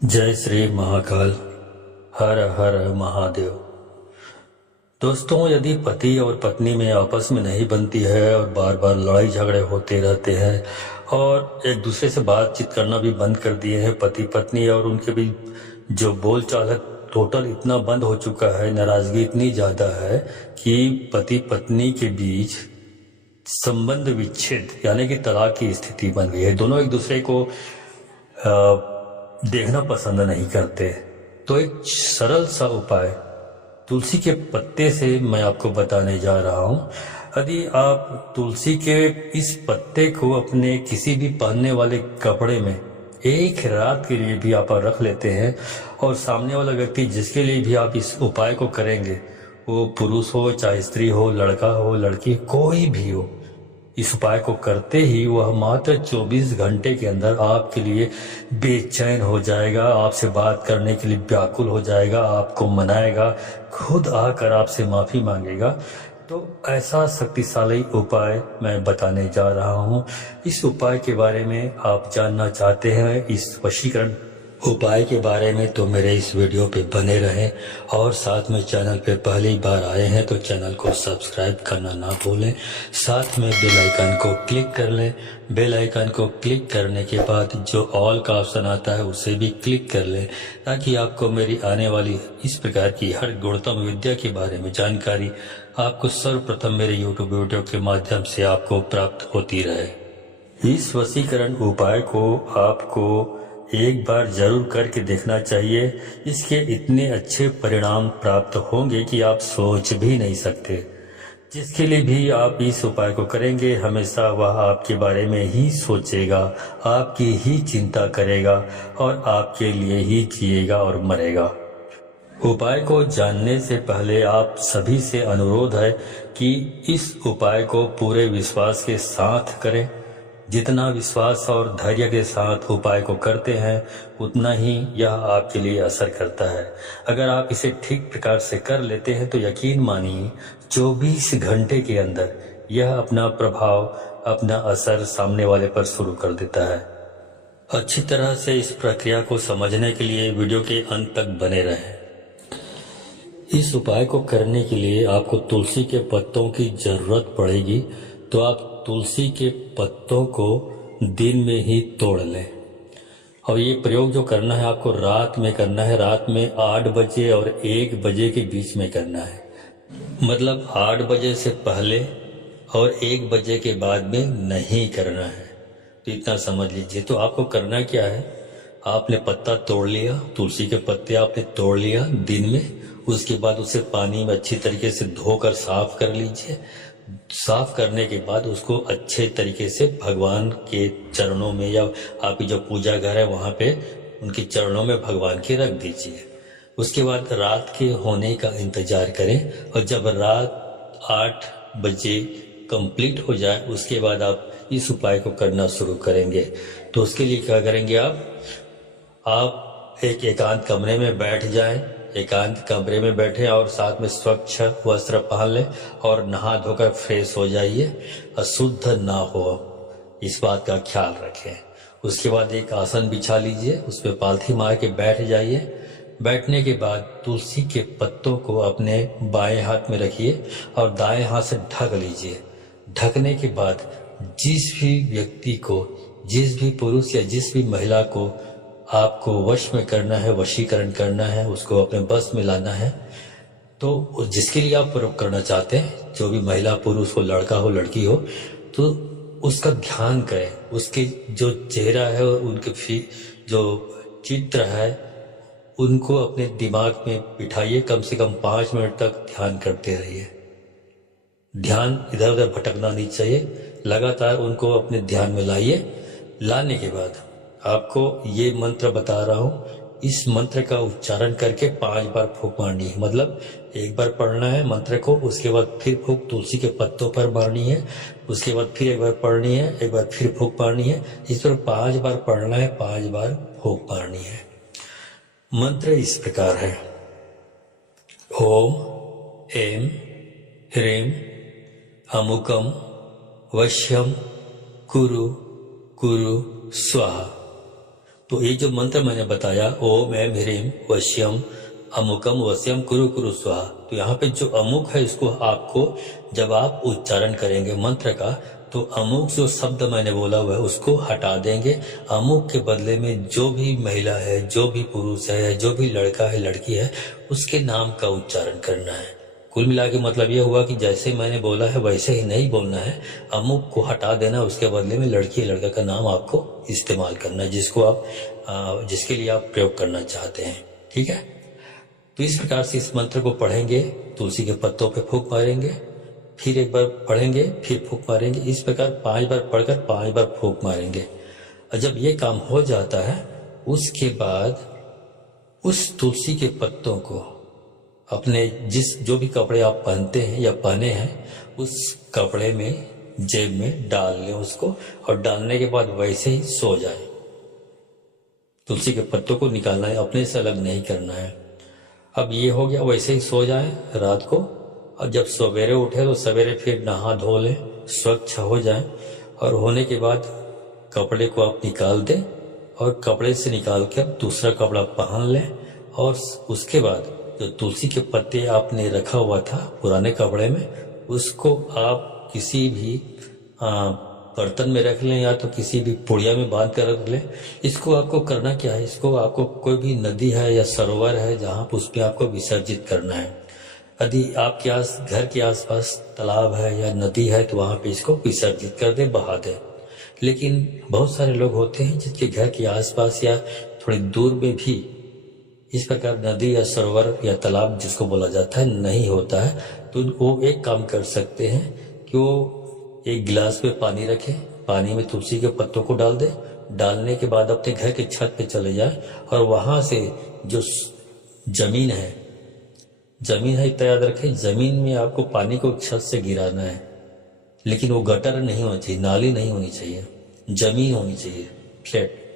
जय श्री महाकाल। हर हर महादेव। दोस्तों, यदि पति और पत्नी में आपस में नहीं बनती है और बार बार लड़ाई झगड़े होते रहते हैं और एक दूसरे से बातचीत करना भी बंद कर दिए हैं पति पत्नी, और उनके भी जो बोल चाल है टोटल इतना बंद हो चुका है, नाराजगी इतनी ज्यादा है कि पति पत्नी के बीच संबंध विच्छेद यानी कि तलाक की स्थिति बन गई है। दोनों एक दूसरे को देखना पसंद नहीं करते। तो एक सरल सा उपाय तुलसी के पत्ते से मैं आपको बताने जा रहा हूं। यदि आप तुलसी के इस पत्ते को अपने किसी भी पहनने वाले कपड़े में एक रात के लिए भी आप रख लेते हैं और सामने वाला व्यक्ति जिसके लिए भी आप इस उपाय को करेंगे, वो पुरुष हो चाहे स्त्री हो, लड़का हो लड़की, कोई भी हो, इस उपाय को करते ही वह मात्र 24 घंटे के अंदर आपके लिए बेचैन हो जाएगा, आपसे बात करने के लिए व्याकुल हो जाएगा, आपको मनाएगा, खुद आकर आपसे माफी मांगेगा। तो ऐसा शक्तिशाली उपाय मैं बताने जा रहा हूँ। इस उपाय के बारे में आप जानना चाहते हैं, इस वशीकरण उपाय के बारे में, तो मेरे इस वीडियो पे बने रहें। और साथ में चैनल पे पहली बार आए हैं तो चैनल को सब्सक्राइब करना ना भूलें। साथ में बेल आइकन को क्लिक कर लें। बेल आइकन को क्लिक करने के बाद जो ऑल का ऑप्शन आता है उसे भी क्लिक कर लें, ताकि आपको मेरी आने वाली इस प्रकार की हर गुणतम विद्या के बारे में जानकारी आपको सर्वप्रथम मेरे यूट्यूब वीडियो के माध्यम से आपको प्राप्त होती रहे। इस वशीकरण उपाय को आपको एक बार जरूर करके देखना चाहिए। इसके इतने अच्छे परिणाम प्राप्त होंगे कि आप सोच भी नहीं सकते। जिसके लिए भी आप इस उपाय को करेंगे, हमेशा वह आपके बारे में ही सोचेगा, आपकी ही चिंता करेगा और आपके लिए ही जिएगा और मरेगा। उपाय को जानने से पहले आप सभी से अनुरोध है कि इस उपाय को पूरे विश्वास के साथ करें। जितना विश्वास और धैर्य के साथ उपाय को करते हैं, उतना ही यह आपके लिए असर करता है। अगर आप इसे ठीक प्रकार से कर लेते हैं तो यकीन मानिए 24 घंटे के अंदर यह अपना प्रभाव, अपना असर सामने वाले पर शुरू कर देता है। अच्छी तरह से इस प्रक्रिया को समझने के लिए वीडियो के अंत तक बने रहें। इस उपाय को करने के लिए आपको तुलसी के पत्तों की जरूरत पड़ेगी। तो आप तुलसी के पत्तों को दिन में ही तोड़ लें। और ये प्रयोग जो करना है आपको रात में करना है। रात में 8 बजे और 1 बजे के बीच में करना है। मतलब 8 बजे से पहले और 1 बजे के बाद में नहीं करना है। तो इतना समझ लीजिए। तो आपको करना क्या है, आपने पत्ता तोड़ लिया, तुलसी के पत्ते आपने तोड़ लिया दिन में। उसके बाद उसे पानी में अच्छी तरीके से धोकर साफ कर लीजिए। साफ करने के बाद उसको अच्छे तरीके से भगवान के चरणों में, या आपकी जो पूजा घर है वहां पे उनके चरणों में भगवान के रख दीजिए। उसके बाद रात के होने का इंतजार करें और जब रात 8 बजे कंप्लीट हो जाए उसके बाद आप इस उपाय को करना शुरू करेंगे। तो उसके लिए क्या करेंगे, आप एक एकांत कमरे में बैठ जाएं। एकांत कमरे में बैठे और साथ में स्वच्छ वस्त्र पहन लें और नहा धोकर फ्रेश हो जाइए। अशुद्ध ना हो, इस बात का ख्याल रखें। उसके बाद एक आसन बिछा लीजिए, उस पर पालथी मार के बैठ जाइए। बैठने के बाद तुलसी के पत्तों को अपने बाएं हाथ में रखिए और दाएं हाथ से ढक लीजिए। ढकने के बाद जिस भी व्यक्ति को, जिस भी पुरुष या जिस भी महिला को आपको वश में करना है, वशीकरण करना है, उसको अपने बस में लाना है, तो जिसके लिए आप प्रयोग करना चाहते हैं, जो भी महिला पुरुष हो, लड़का हो लड़की हो, तो उसका ध्यान करें। उसके जो चेहरा है, उनके जो चित्र है, उनको अपने दिमाग में बिठाइए। कम से कम 5 मिनट तक ध्यान करते रहिए। ध्यान इधर उधर भटकना नहीं चाहिए। लगातार उनको अपने ध्यान में लाइए। लाने के बाद आपको ये मंत्र बता रहा हूँ, इस मंत्र का उच्चारण करके 5 बार फूंक मारनी है। मतलब एक बार पढ़ना है मंत्र को, उसके बाद फिर फूंक तुलसी के पत्तों पर मारनी है, उसके बाद फिर एक बार पढ़नी है, एक बार फिर फूंक मारनी है। इस पर 5 बार पढ़ना है, 5 बार फूंक मारनी है। मंत्र इस प्रकार है: ओम ऐं ह्रीं अमुकम वश्यम कुरु कुरु स्वाहा। तो ये जो मंत्र मैंने बताया, ओम ऐं ह्रीं वश्यम अमुकम वश्यम कुरु कुरु स्वाहा, तो यहाँ पे जो अमुक है इसको आपको जब आप उच्चारण करेंगे मंत्र का, तो अमुक जो शब्द मैंने बोला हुआ है उसको हटा देंगे। अमुक के बदले में जो भी महिला है, जो भी पुरुष है, जो भी लड़का है, लड़की है, उसके नाम का उच्चारण करना है। कुल मिला के मतलब ये हुआ कि जैसे मैंने बोला है वैसे ही नहीं बोलना है, अमुक को हटा देना, उसके बदले में लड़की या लड़का का नाम आपको इस्तेमाल करना है जिसके लिए आप प्रयोग करना चाहते हैं। ठीक है, तो इस प्रकार से इस मंत्र को पढ़ेंगे, तुलसी के पत्तों पे फूंक मारेंगे, फिर एक बार पढ़ेंगे, फिर फूंक मारेंगे। इस प्रकार 5 बार पढ़कर 5 बार फूंक मारेंगे। और जब ये काम हो जाता है उसके बाद उस तुलसी के पत्तों को अपने जो भी कपड़े आप पहनते हैं या पहने हैं उस कपड़े में जेब में डाल लें उसको, और डालने के बाद वैसे ही सो जाए। तुलसी के पत्तों को निकालना है, अपने से अलग नहीं करना है। अब ये हो गया, वैसे ही सो जाए रात को, और जब सवेरे उठे तो सवेरे फिर नहा धो लें, स्वच्छ हो जाए, और होने के बाद कपड़े को आप निकाल दें और कपड़े से निकाल के आप दूसरा कपड़ा पहन लें। और उसके बाद जो तुलसी के पत्ते आपने रखा हुआ था पुराने कपड़े में, उसको आप किसी भी बर्तन में रख लें या तो किसी भी पुड़िया में बांध कर रख लें। इसको आपको करना क्या है, इसको आपको कोई भी नदी है या सरोवर है जहाँ उस पर आपको विसर्जित करना है। यदि आपके घर के आसपास तालाब है या नदी है तो वहाँ पे इसको विसर्जित कर दे, बहा दे। लेकिन बहुत सारे लोग होते हैं जिसके घर के आसपास या थोड़ी दूर में भी इस प्रकार नदी या सरोवर या तालाब जिसको बोला जाता है नहीं होता है, तो वो एक काम कर सकते हैं कि वो एक गिलास में पानी रखें, पानी में तुलसी के पत्तों को डाल दे, डालने के बाद अपने घर के छत पे चले जाए और वहां से जो जमीन है इतना याद रखें, जमीन में आपको पानी को छत से गिराना है, लेकिन वो गटर नहीं होना चाहिए, नाली नहीं होनी चाहिए, जमीन होनी चाहिए फ्लैट।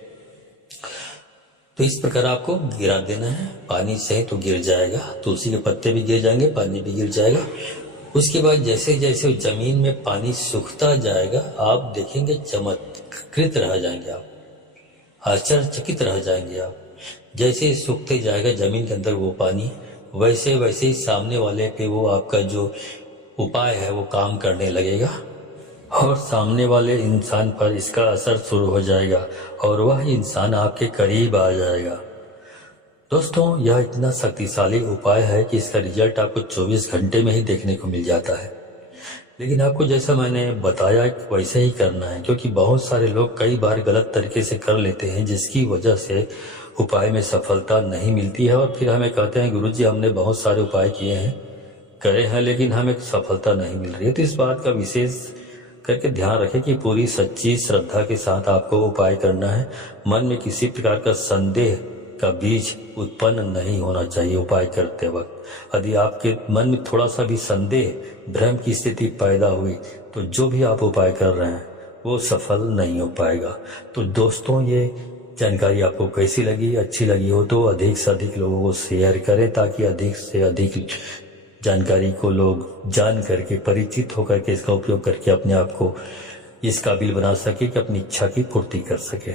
तो इस प्रकार आपको गिरा देना है, पानी से तो गिर जाएगा, तुलसी के पत्ते भी गिर जाएंगे, पानी भी गिर जाएगा। उसके बाद जैसे जैसे जमीन में पानी सूखता जाएगा आप देखेंगे चमत्कृत रह जाएंगे, आप आश्चर्यचकित रह जाएंगे। आप जैसे सूखते जाएगा जमीन के अंदर वो पानी, वैसे वैसे ही सामने वाले पे वो आपका जो उपाय है वो काम करने लगेगा और सामने वाले इंसान पर इसका असर शुरू हो जाएगा और वह इंसान आपके करीब आ जाएगा। दोस्तों, यह इतना शक्तिशाली उपाय है कि इसका रिजल्ट आपको 24 घंटे में ही देखने को मिल जाता है। लेकिन आपको जैसा मैंने बताया वैसे ही करना है, क्योंकि बहुत सारे लोग कई बार गलत तरीके से कर लेते हैं जिसकी वजह से उपाय में सफलता नहीं मिलती है और फिर हमें कहते हैं गुरुजी हमने बहुत सारे उपाय किए हैं, करे हैं, लेकिन हमें सफलता नहीं मिल रही है। तो इस बात का विशेष करके ध्यान रखें कि पूरी सच्ची श्रद्धा के साथ आपको उपाय करना है। मन में किसी प्रकार का संदेह का बीज उत्पन्न नहीं होना चाहिए उपाय करते वक्त। यदि आपके मन में थोड़ा सा भी संदेह, भ्रम की स्थिति पैदा हुई तो जो भी आप उपाय कर रहे हैं वो सफल नहीं हो पाएगा। तो दोस्तों, ये जानकारी आपको कैसी लगी? अच्छी लगी हो तो अधिक से अधिक लोगों को शेयर करें ताकि अधिक से अधिक जानकारी को लोग जान करके, परिचित होकर के इसका उपयोग करके अपने आप को इस काबिल बना सके कि अपनी इच्छा की पूर्ति कर सके।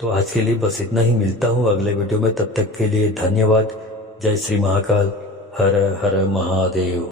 तो आज के लिए बस इतना ही, मिलता हूँ अगले वीडियो में, तब तक के लिए धन्यवाद। जय श्री महाकाल, हर हर महादेव।